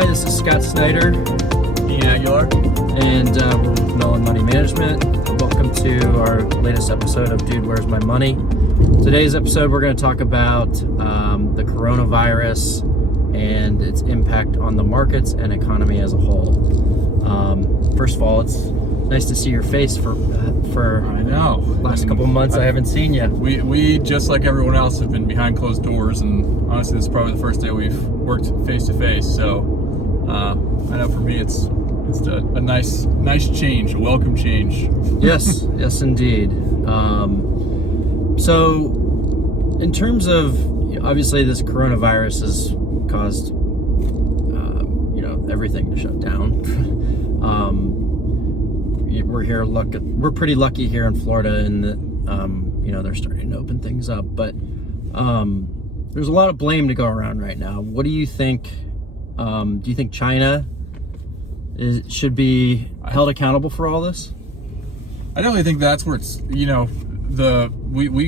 Hi, this is Scott Snyder. Ian Aguilar. And we're with Mellon Money Management. Welcome to our latest episode of Dude, Where's My Money? Today's episode, we're going to talk about the coronavirus and its impact on the markets and economy as a whole. First of all, it's nice to see your face for I know. Last couple of months I haven't seen you. We just like everyone else have been behind closed doors, and honestly this is probably the first day we've worked face to face, so I know for me it's a nice change, a welcome change. Yes indeed. So in terms of, obviously this coronavirus has caused everything to shut down. We're pretty lucky here in Florida in that they're starting to open things up, but there's a lot of blame to go around right now. What do you think? Do you think China should be held accountable for all this? I definitely think that's where it's, we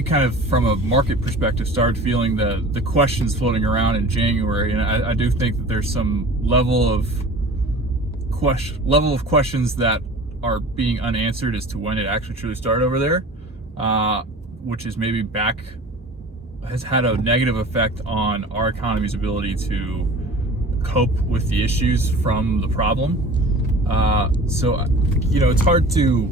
kind of, from a market perspective, started feeling the questions floating around in January, and I do think that there's some level of questions that are being unanswered as to when it actually truly started over there, which is maybe has had a negative effect on our economy's ability to cope with the issues from the problem. So it's hard to,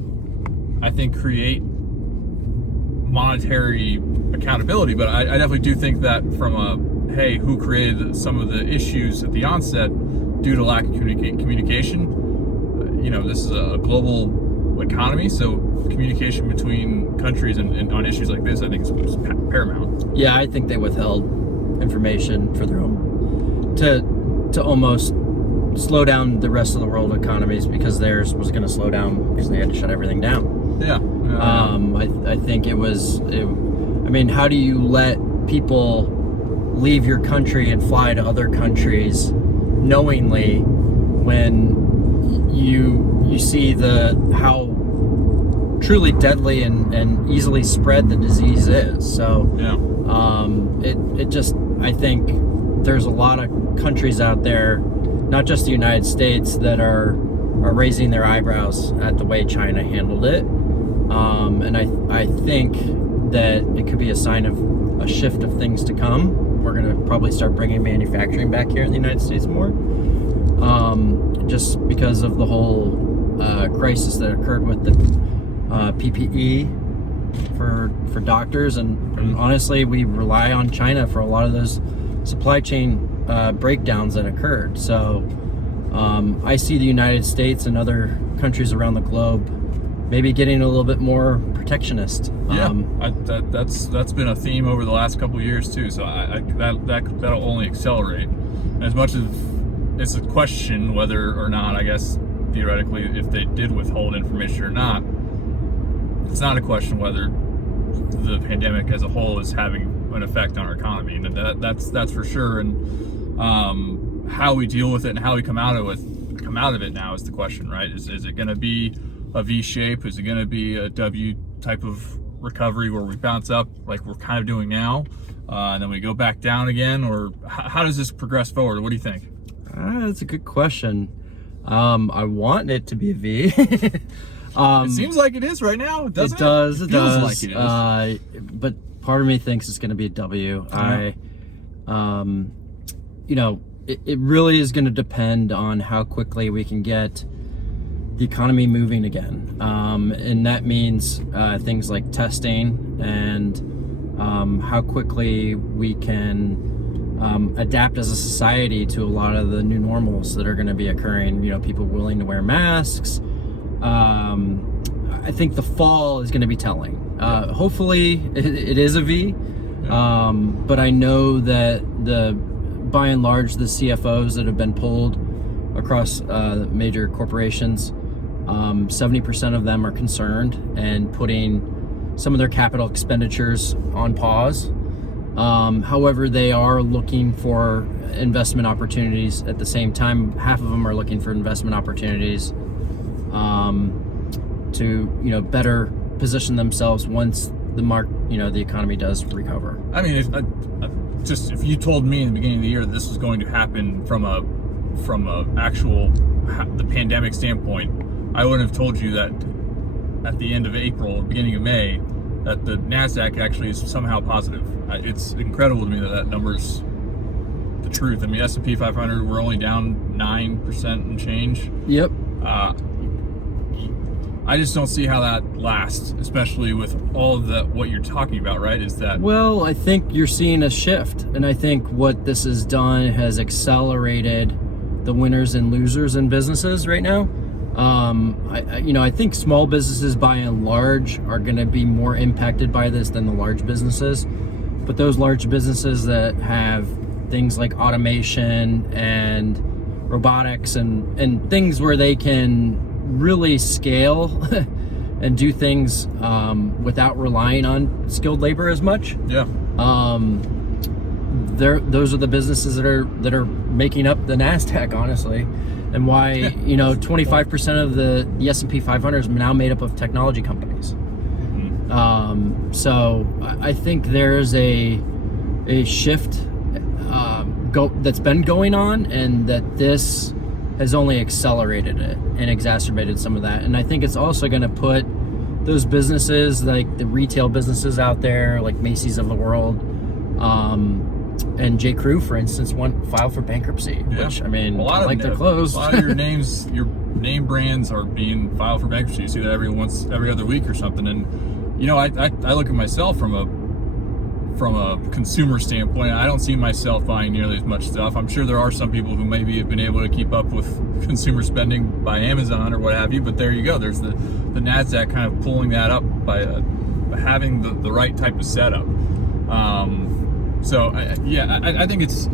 I think, create monetary accountability, but I definitely do think that from who created some of the issues at the onset due to lack of communication. This is a global economy, so communication between countries and on issues like this, I think, is paramount. Yeah, I think they withheld information for their own to almost slow down the rest of the world economies, because theirs was going to slow down because they had to shut everything down. Yeah. I think it was. How do you let people leave your country and fly to other countries knowingly when you see how truly deadly and easily spread the disease is? So yeah. I think there's a lot of countries out there, not just the United States, that are raising their eyebrows at the way China handled it. And I think that it could be a sign of a shift of things to come. We're going to probably start bringing manufacturing back here in the United States more, just because of the whole crisis that occurred with the PPE for doctors. And honestly, we rely on China for a lot of those supply chain breakdowns that occurred. So I see the United States and other countries around the globe maybe getting a little bit more protectionist. That's been a theme over the last couple of years too. So that'll only accelerate. And as much as it's a question whether or not, I guess theoretically, if they did withhold information or not, it's not a question whether the pandemic as a whole is having an effect on our economy. And that's for sure. And how we deal with it and how we come out of it now is the question, right? Is it going to be a V shape? Is it going to be a W type of recovery where we bounce up like we're kind of doing now, and then we go back down again? Or how does this progress forward? What do you think? That's a good question. I want it to be a V. It seems like it is right now, doesn't it? It does. Like it is. But part of me thinks it's going to be a W. It really is going to depend on how quickly we can get the economy moving again. And that means things like testing and how quickly we can adapt as a society to a lot of the new normals that are going to be occurring. People willing to wear masks. I think the fall is going to be telling. Hopefully it is a V. But I know that by and large, the CFOs that have been pulled across major corporations, 70% of them are concerned and putting some of their capital expenditures on pause. However, they are looking for investment opportunities at the same time. Half of them are looking for investment opportunities to better position themselves once the economy does recover. I mean, if you told me in the beginning of the year that this was going to happen from a from the pandemic standpoint, I wouldn't have told you that at the end of April or beginning of May that the NASDAQ actually is somehow positive. It's incredible to me that number's the truth. I mean, S&P 500, we're only down 9% and change. Yep. I just don't see how that lasts, especially with all of what you're talking about, right? Is that... Well, I think you're seeing a shift, and I think what this has done has accelerated the winners and losers in businesses right now. I think small businesses by and large are going to be more impacted by this than the large businesses, but those large businesses that have things like automation and robotics and things where they can really scale and do things without relying on skilled labor as much. Yeah. Those are the businesses that are making up the NASDAQ, honestly, and why 25% of the S&P 500 is now made up of technology companies. Mm-hmm. So I think there's a shift that's been going on, and that this has only accelerated it and exacerbated some of that. And I think it's also going to put those businesses, like the retail businesses out there, like Macy's of the world, and J. Crew, for instance, filed for bankruptcy. Yeah. Which, I mean, they're closed. A lot of your name brands are being filed for bankruptcy. You see that every other week or something. And I look at myself from a consumer standpoint. I don't see myself buying nearly as much stuff. I'm sure there are some people who maybe have been able to keep up with consumer spending by Amazon or what have you, but there you go. There's the NASDAQ kind of pulling that up by having the right type of setup. I think it's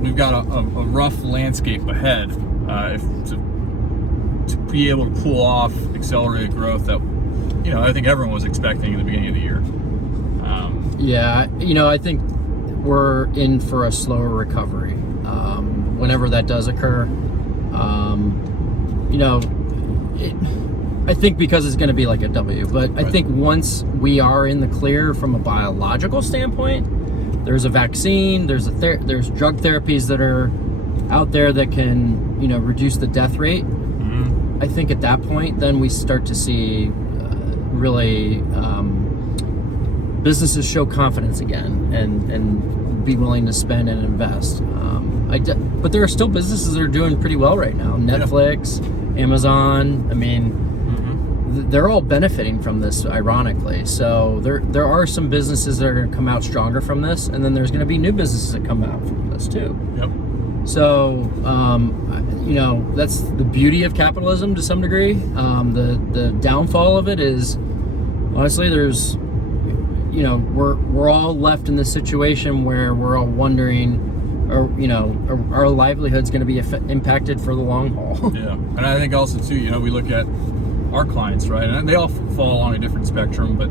we've got a rough landscape ahead to be able to pull off accelerated growth that I think everyone was expecting in the beginning of the year. I think we're in for a slower recovery. Whenever that does occur, I think because it's going to be like a W, but I think once we are in the clear from a biological standpoint, there's a vaccine, there's drug therapies that are out there that can, reduce the death rate. Mm-hmm. I think at that point, then we start to see really businesses show confidence again and be willing to spend and invest. But there are still businesses that are doing pretty well right now. Netflix, Amazon, I mean, they're all benefiting from this, ironically. So there are some businesses that are going to come out stronger from this, and then there's going to be new businesses that come out from this too. Yep. So, that's the beauty of capitalism to some degree. The downfall of it is, honestly, there's, we're all left in this situation where we're all wondering, our livelihood's going to be impacted for the long haul. Yeah, and I think also too, we look at our clients, right, and they all fall along a different spectrum, but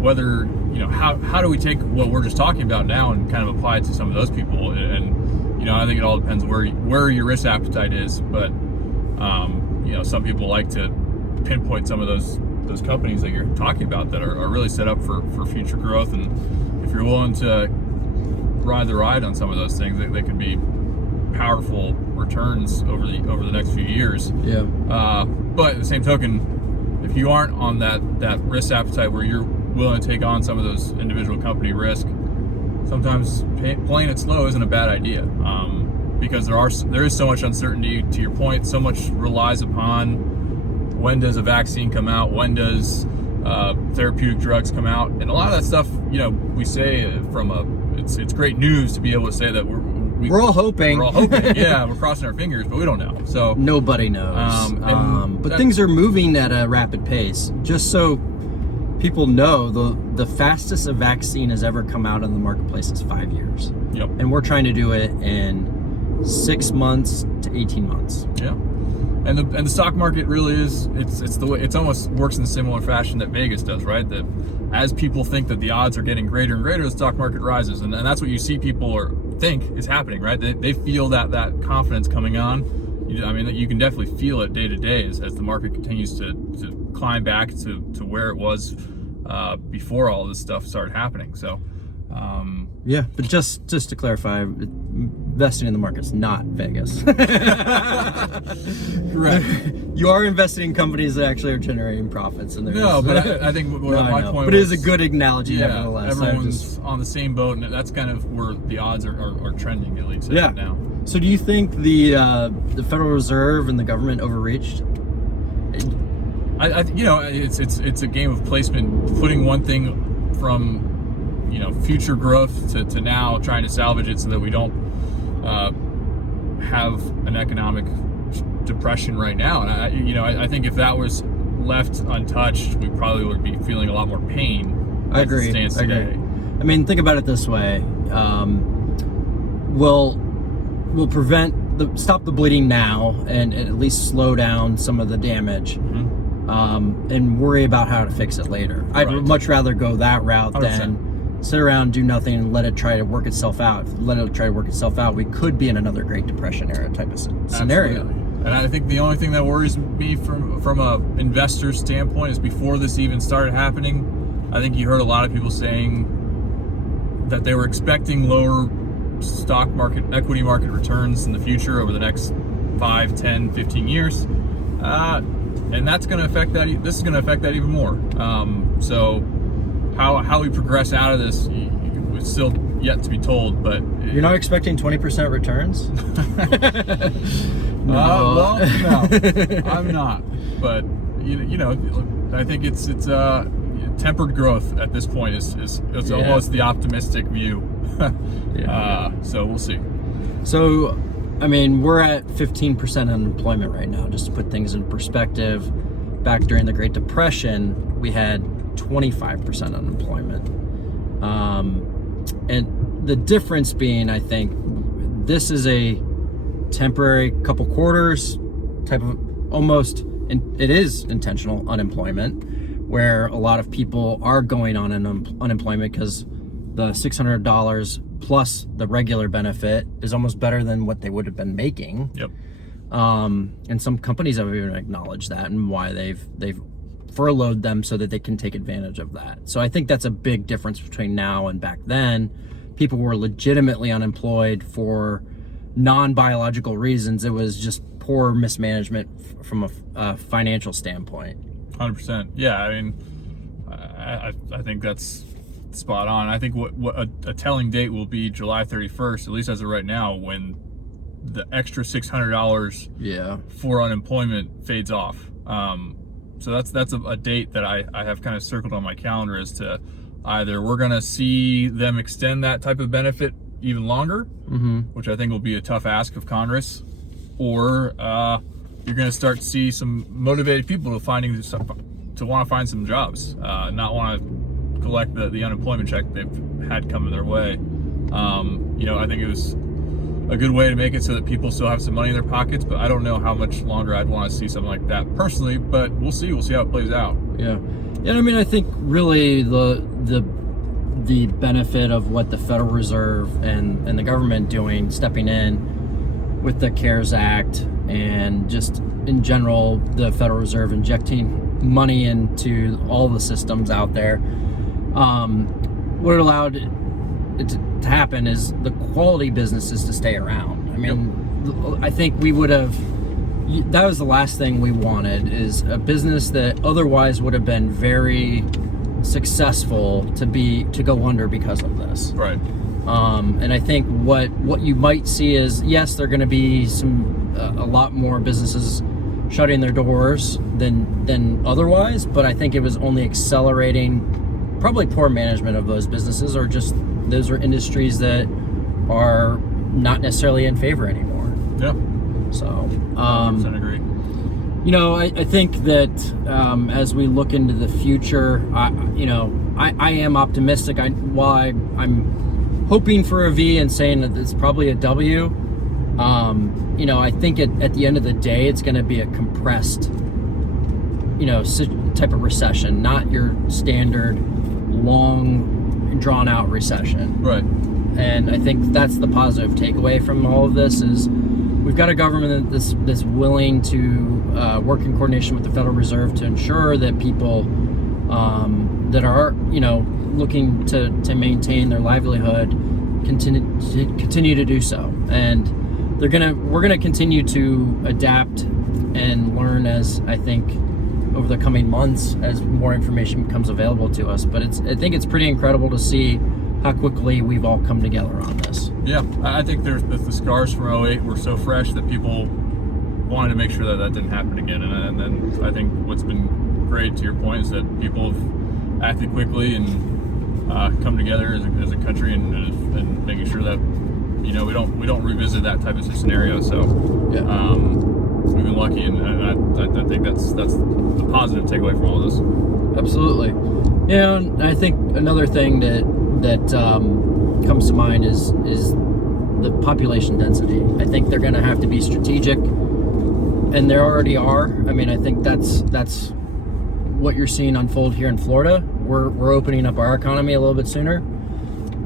whether, how do we take what we're just talking about now and kind of apply it to some of those people? And I think it all depends where your risk appetite is, but some people like to pinpoint some of those companies that you're talking about that are really set up for future growth, and if you're willing to ride the ride on some of those things, they could be powerful returns over the next few years. Yeah. But at the same token, if you aren't on that risk appetite where you're willing to take on some of those individual company risk, sometimes playing it slow isn't a bad idea, because there is so much uncertainty. To your point, so much relies upon when does a vaccine come out, when does therapeutic drugs come out, and a lot of that stuff, we say it's great news to be able to say that we're all hoping. We're all hoping. Yeah, we're crossing our fingers, but we don't know. So nobody knows. But things are moving at a rapid pace. Just so people know, the fastest a vaccine has ever come out on the marketplace is 5 years. Yep. And we're trying to do it in 6 months to 18 months. Yeah. And the stock market really is, it's the way, it's almost works in a similar fashion that Vegas does, right? That as people think that the odds are getting greater and greater, the stock market rises, and that's what you see people think is happening, right? They feel that confidence coming on. You can definitely feel it day to day as the market continues to climb back to where it was before all this stuff started happening. So but just to clarify, investing in the market's not Vegas. Correct. You are investing in companies that actually are generating profits. And No, but I think my point. But it is a good analogy, yeah, nevertheless. Everyone's on the same boat, and that's kind of where the odds are trending, at least right now. So do you think the Federal Reserve and the government overreached? It's a game of placement, putting one thing from future growth to now, trying to salvage it so that we don't have an economic depression right now. And I think if that was left untouched, we probably would be feeling a lot more pain. I agree. It stands today. I mean, think about it this way: we'll stop the bleeding now, and at least slow down some of the damage, and worry about how to fix it later. I'd much rather go that route 100%. Than sit around, do nothing, and let it try to work itself out. We could be in another Great Depression era type of scenario. Absolutely. And I think the only thing that worries me from a investor standpoint is, before this even started happening, I think you heard a lot of people saying that they were expecting lower stock market, equity market returns in the future over the next 5, 10, 15 years. And that's going to affect that. This is going to affect that even more. So how we progress out of this is still yet to be told. But you're not expecting 20% returns? No, I'm not. But I think it's tempered growth at this point is almost the optimistic view. So we'll see. So, I mean, we're at 15% unemployment right now. Just to put things in perspective, back during the Great Depression, we had 25% unemployment. And the difference being, I think, this is a temporary couple quarters type of it is intentional unemployment, where a lot of people are going on unemployment because the $600 plus the regular benefit is almost better than what they would have been making. Yep. And some companies have even acknowledged that, and why they've furloughed them so that they can take advantage of that. So I think that's a big difference between now and back then. People were legitimately unemployed for non-biological reasons. It was just poor mismanagement from a financial standpoint. 100%. Yeah, I mean, I think that's spot on. I think what a telling date will be July 31st, at least as of right now, when the extra $600 for unemployment fades off. So that's a date that I have kind of circled on my calendar, as to either we're going to see them extend that type of benefit even longer, which I think will be a tough ask of Congress, or you're going to start to see some motivated people to want to find some jobs, not want to collect the unemployment check they've had coming their way. I think it was a good way to make it so that people still have some money in their pockets, but I don't know how much longer I'd want to see something like that personally, but we'll see how it plays out. Yeah. I mean, I think really the benefit of what the Federal Reserve and the government doing, stepping in with the CARES Act, and just in general the Federal Reserve injecting money into all the systems out there, what allowed it to happen is the quality businesses to stay around. I mean, I think that was the last thing we wanted, is a business that otherwise would have been very successful to go under because of this. Right. And I think what you might see is, yes, there are going to be a lot more businesses shutting their doors than otherwise, but I think it was only accelerating probably poor management of those businesses, or just those are industries that are not necessarily in favor anymore. Yeah. So, 100% agree. I think that as we look into the future, I am optimistic. While I'm hoping for a V and saying that it's probably a W, I think at the end of the day, it's going to be a compressed, type of recession, not your standard long, drawn out recession. Right. And I think that's the positive takeaway from all of this, is we've got a government that's willing to work in coordination with the Federal Reserve to ensure that people that are looking to maintain their livelihood continue to do so. And we're gonna continue to adapt and learn as I think over the coming months as more information becomes available to us. But I think it's pretty incredible to see how quickly we've all come together on this. Yeah, I think the scars from 08 were so fresh that people wanted to make sure that didn't happen again. And then I think what's been great, to your point, is that people have acted quickly and come together as a country and making sure that we don't revisit that type of scenario. So Yeah. we've been lucky, and I think that's the positive takeaway from all this. Absolutely. And I think another thing that comes to mind is the population density. I think they're going to have to be strategic, and they already are. I mean, I think that's what you're seeing unfold here in Florida. We're opening up our economy a little bit sooner.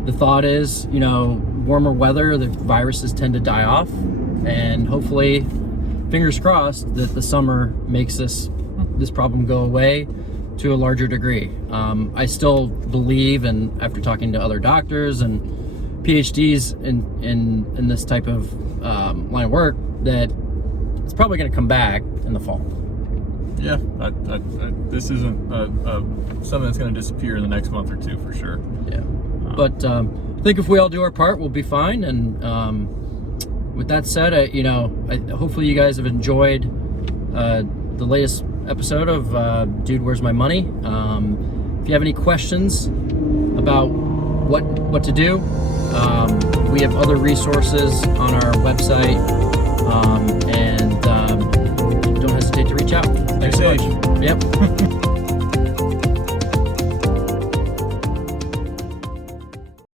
The thought is, warmer weather, the viruses tend to die off, and hopefully, fingers crossed, that the summer makes this problem go away to a larger degree. I still believe, and after talking to other doctors and PhDs in this type of line of work, that it's probably going to come back in the fall. Yeah, this isn't something that's going to disappear in the next month or two for sure. Yeah, but I think if we all do our part, we'll be fine. And with that said, hopefully you guys have enjoyed the latest episode of Dude, Where's My Money? If you have any questions about what to do, we have other resources on our website, and don't hesitate to reach out. Thanks so much. Yep.